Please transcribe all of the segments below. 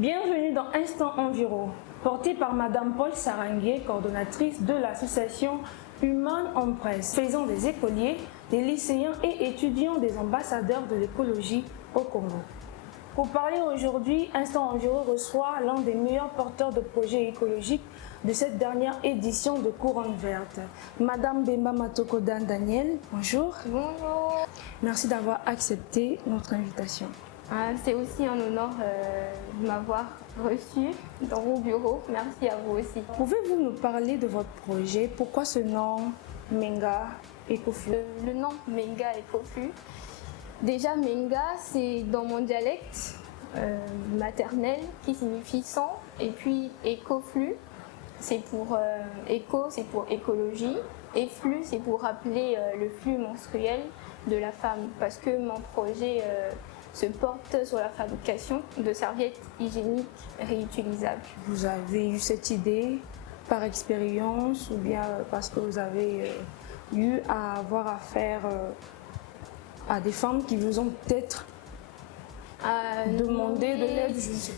Bienvenue dans Instant Enviro, porté par Madame Paul Sarangué, coordonnatrice de l'association Human en Presse, faisant des écoliers, des lycéens et étudiants des ambassadeurs de l'écologie au Congo. Pour parler aujourd'hui, Instant Enviro reçoit l'un des meilleurs porteurs de projets écologiques de cette dernière édition de Couronne Verte, Madame Bemba Matokodan Daniel. Bonjour. Bonjour. Merci d'avoir accepté notre invitation. C'est aussi un honneur de m'avoir reçu dans vos bureaux. Merci à vous aussi. Pouvez-vous nous parler de votre projet? Pourquoi ce nom Menga Ecoflu? Le nom Menga Ecoflu. Déjà, Menga, c'est dans mon dialecte maternel qui signifie sang. Et puis, Ecoflu, c'est pour éco, c'est pour écologie. Et flux, c'est pour rappeler le flux menstruel de la femme. Parce que mon projet se porte sur la fabrication de serviettes hygiéniques réutilisables. Vous avez eu cette idée par expérience ou bien parce que vous avez eu à avoir affaire à des femmes qui vous ont peut-être demandé de l'aide?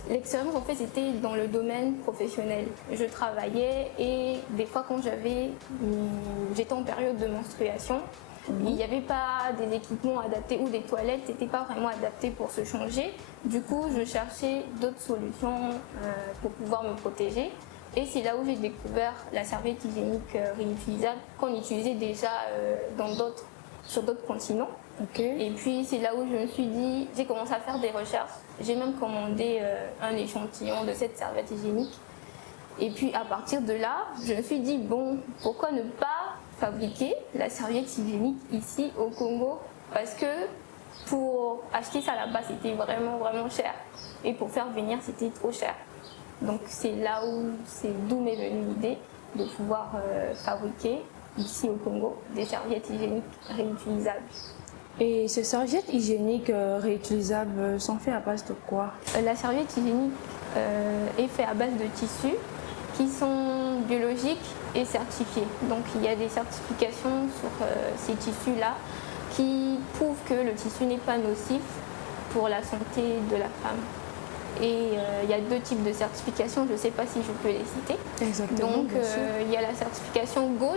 L'expérience, en fait, c'était dans le domaine professionnel. Je travaillais et des fois, quand j'étais en période de menstruation, il n'y avait pas des équipements adaptés ou des toilettes, n'étaient pas vraiment adaptés pour se changer. Du coup, je cherchais d'autres solutions pour pouvoir me protéger. Et c'est là où j'ai découvert la serviette hygiénique réutilisable qu'on utilisait déjà sur d'autres continents. Okay. Et puis c'est là où je me suis dit, j'ai commencé à faire des recherches. J'ai même commandé un échantillon de cette serviette hygiénique. Et puis à partir de là, je me suis dit, bon, pourquoi ne pas fabriquer la serviette hygiénique ici au Congo? Parce que pour acheter ça là-bas, c'était vraiment cher. Et pour faire venir, c'était trop cher. Donc c'est d'où m'est venue l'idée de pouvoir fabriquer ici au Congo des serviettes hygiéniques réutilisables. Et ces serviettes hygiéniques réutilisables sont faites à base de quoi? La serviette hygiénique est faite à base de tissus qui sont biologiques et certifiés. Donc il y a des certifications sur ces tissus-là qui prouvent que le tissu n'est pas nocif pour la santé de la femme. Et il y a deux types de certifications, je ne sais pas si je peux les citer. Exactement. Donc il y a la certification GOAT.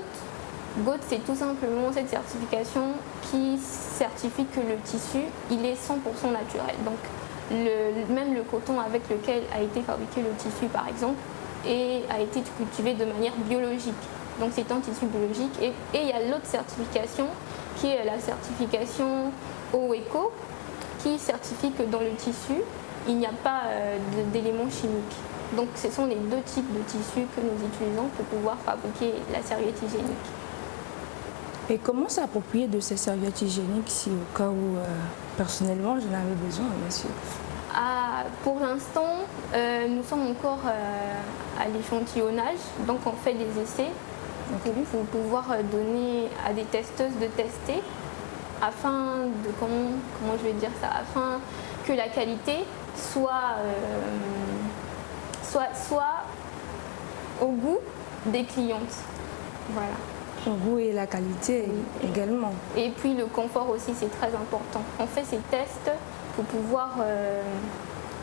GOAT, c'est tout simplement cette certification qui certifie que le tissu, il est 100% naturel. Donc même le coton avec lequel a été fabriqué le tissu, par exemple, a été cultivé de manière biologique. Donc c'est un tissu biologique. Et il y a l'autre certification qui est la certification OECO, qui certifie que dans le tissu, il n'y a pas d'éléments chimiques. Donc ce sont les deux types de tissus que nous utilisons pour pouvoir fabriquer la serviette hygiénique. Et comment s'approprier de ces serviettes hygiéniques si au cas où personnellement j'en avais besoin, bien sûr? Pour l'instant, nous sommes encore à l'échantillonnage, donc on fait des essais pour pouvoir donner à des testeuses de tester afin de, comment je vais dire ça, afin que la qualité soit au goût des clientes. Voilà. Au goût et la qualité également. Et puis le confort aussi, c'est très important. On fait ces tests pour pouvoir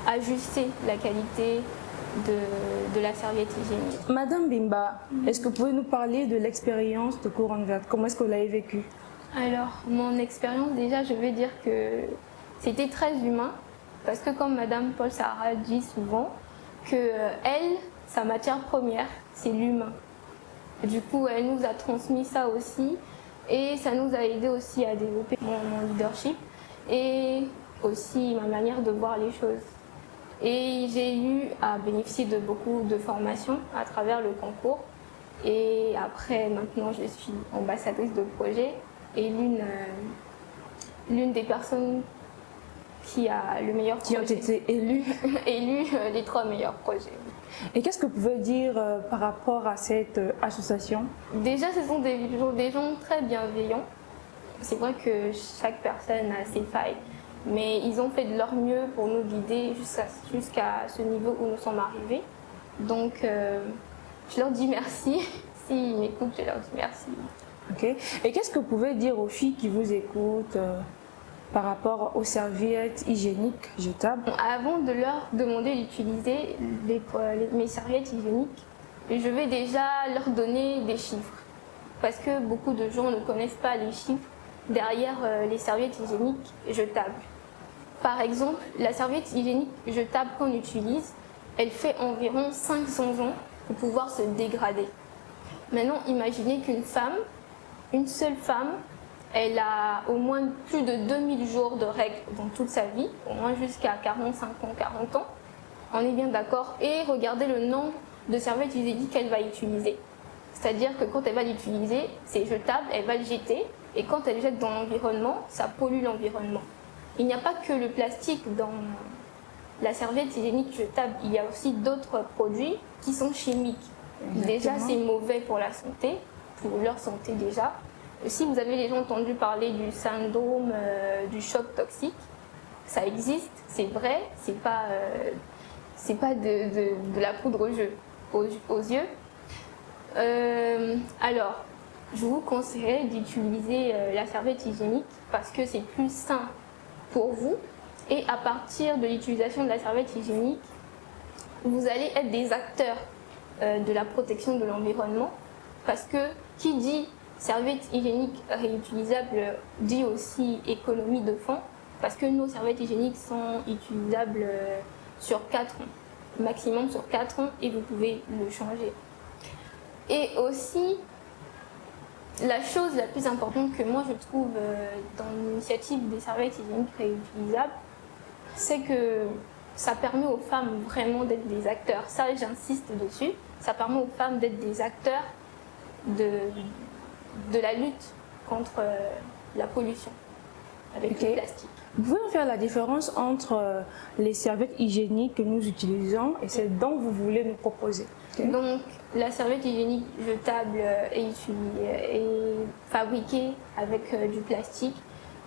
ajuster la qualité de la serviette hygiénique. Madame Bemba, est-ce que vous pouvez nous parler de l'expérience de Couronne Verte? Comment est-ce que vous l'avez vécue? Alors, mon expérience, déjà, je vais dire que c'était très humain. Parce que comme Madame Paul Sarah dit souvent, que elle, sa matière première, c'est l'humain. Du coup, elle nous a transmis ça aussi et ça nous a aidé aussi à développer mon leadership et aussi ma manière de voir les choses. Et j'ai eu à bénéficier de beaucoup de formations à travers le concours. Et après, maintenant, je suis ambassadrice de projet et l'une des personnes qui a le meilleur projet. Qui ont été élus les 3 meilleurs projets. Et qu'est-ce que vous pouvez dire par rapport à cette association? Déjà, ce sont des gens très bienveillants. C'est vrai que chaque personne a ses failles, mais ils ont fait de leur mieux pour nous guider jusqu'à ce niveau où nous sommes arrivés. Donc, je leur dis merci. S'ils m'écoutent, je leur dis merci. Ok. Et qu'est-ce que vous pouvez dire aux filles qui vous écoutent par rapport aux serviettes hygiéniques jetables? Avant de leur demander d'utiliser mes serviettes hygiéniques, je vais déjà leur donner des chiffres. Parce que beaucoup de gens ne connaissent pas les chiffres derrière les serviettes hygiéniques jetables. Par exemple, la serviette hygiénique jetable qu'on utilise, elle fait environ 500 ans pour pouvoir se dégrader. Maintenant, imaginez qu'une femme, une seule femme, elle a au moins plus de 2000 jours de règles dans toute sa vie, au moins jusqu'à 45 ans, 40 ans. On est bien d'accord. Et regardez le nombre de serviettes hygiéniques qu'elle va utiliser. C'est-à-dire que quand elle va l'utiliser, c'est jetable, elle va le jeter. Et quand elle jette dans l'environnement, ça pollue l'environnement. Il n'y a pas que le plastique dans la serviette hygiénique jetable. Il y a aussi d'autres produits qui sont chimiques. Exactement. Déjà, c'est mauvais pour la santé, pour leur santé déjà. Si vous avez déjà entendu parler du syndrome du choc toxique, ça existe, c'est vrai, c'est pas de la poudre aux yeux. Alors, je vous conseillerais d'utiliser la serviette hygiénique parce que c'est plus sain pour vous. Et à partir de l'utilisation de la serviette hygiénique, vous allez être des acteurs de la protection de l'environnement parce que qui dit serviette hygiénique réutilisable dit aussi économie de fonds parce que nos serviettes hygiéniques sont utilisables sur 4 ans, maximum sur 4 ans et vous pouvez le changer. Et aussi, la chose la plus importante que moi je trouve dans l'initiative des serviettes hygiéniques réutilisables, c'est que ça permet aux femmes vraiment d'être des acteurs. Ça, j'insiste dessus. Ça permet aux femmes d'être des acteurs de la lutte contre la pollution avec le plastique. Vous pouvez faire la différence entre les serviettes hygiéniques que nous utilisons et celles dont vous voulez nous proposer. Donc, la serviette hygiénique jetable est fabriquée avec du plastique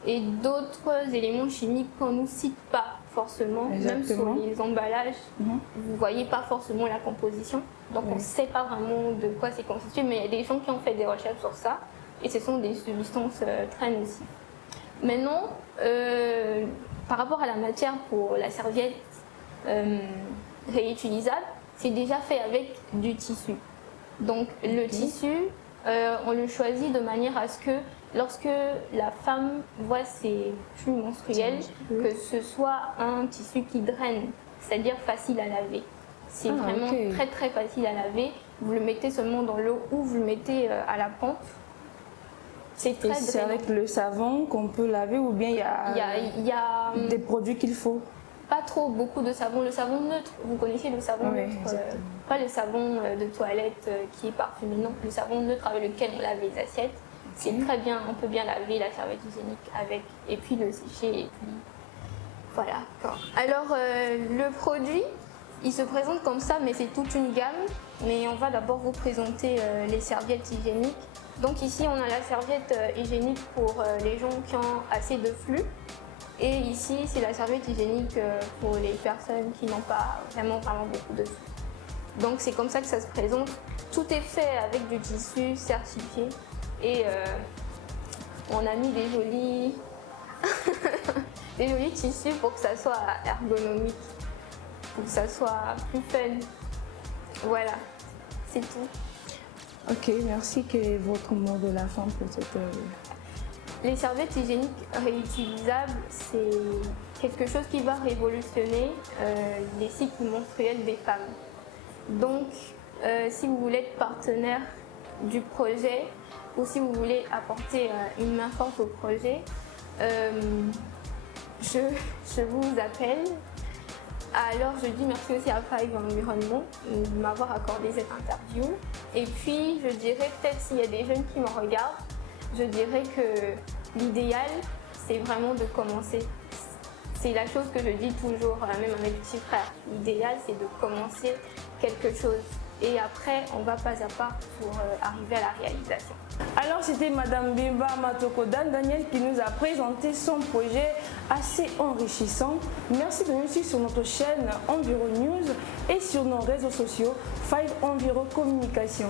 et d'autres éléments chimiques qu'on ne nous cite pas forcément. Exactement. Même sur les emballages, vous ne voyez pas forcément la composition. Donc, on ne sait pas vraiment de quoi c'est constitué, mais il y a des gens qui ont fait des recherches sur ça et ce sont des substances très nocives. Maintenant, par rapport à la matière pour la serviette réutilisable, c'est déjà fait avec du tissu. Donc le tissu, on le choisit de manière à ce que lorsque la femme voit ses flux menstruels, que ce soit un tissu qui draine, c'est-à-dire facile à laver. C'est vraiment très très facile à laver. Vous le mettez seulement dans l'eau ou vous le mettez à la pompe. C'est très c'est avec le savon qu'on peut laver ou bien il y a des produits qu'il faut? Pas trop, beaucoup de savon. Le savon neutre, vous connaissez le savon neutre, pas le savon de toilette qui est parfumé, non. Le savon neutre avec lequel on lave les assiettes, c'est très bien, on peut bien laver la serviette hygiénique avec et puis le sécher et puis voilà. Alors le produit, il se présente comme ça mais c'est toute une gamme, mais on va d'abord vous présenter les serviettes hygiéniques. Donc ici on a la serviette hygiénique pour les gens qui ont assez de flux. Et ici, c'est la serviette hygiénique pour les personnes qui n'ont pas vraiment beaucoup de flux. Donc c'est comme ça que ça se présente. Tout est fait avec du tissu certifié. Et on a mis des jolis, des jolis tissus pour que ça soit ergonomique, pour que ça soit plus fun. Voilà, c'est tout. Ok, merci. Quel est votre mot de la fin pour cette... Les serviettes hygiéniques réutilisables, c'est quelque chose qui va révolutionner les cycles menstruels des femmes. Donc, si vous voulez être partenaire du projet ou si vous voulez apporter une main forte au projet, je vous appelle. Alors, je dis merci aussi à Five Environnement de m'avoir accordé cette interview. Et puis, je dirais peut-être s'il y a des jeunes qui me regardent, je dirais que l'idéal, c'est vraiment de commencer. C'est la chose que je dis toujours, même à mes petits frères. L'idéal, c'est de commencer quelque chose. Et après, on va pas à pas pour arriver à la réalisation. Alors, c'était Madame Bimba Matokodan Daniel qui nous a présenté son projet assez enrichissant. Merci de nous suivre sur notre chaîne Enviro News et sur nos réseaux sociaux Five Enviro Communication.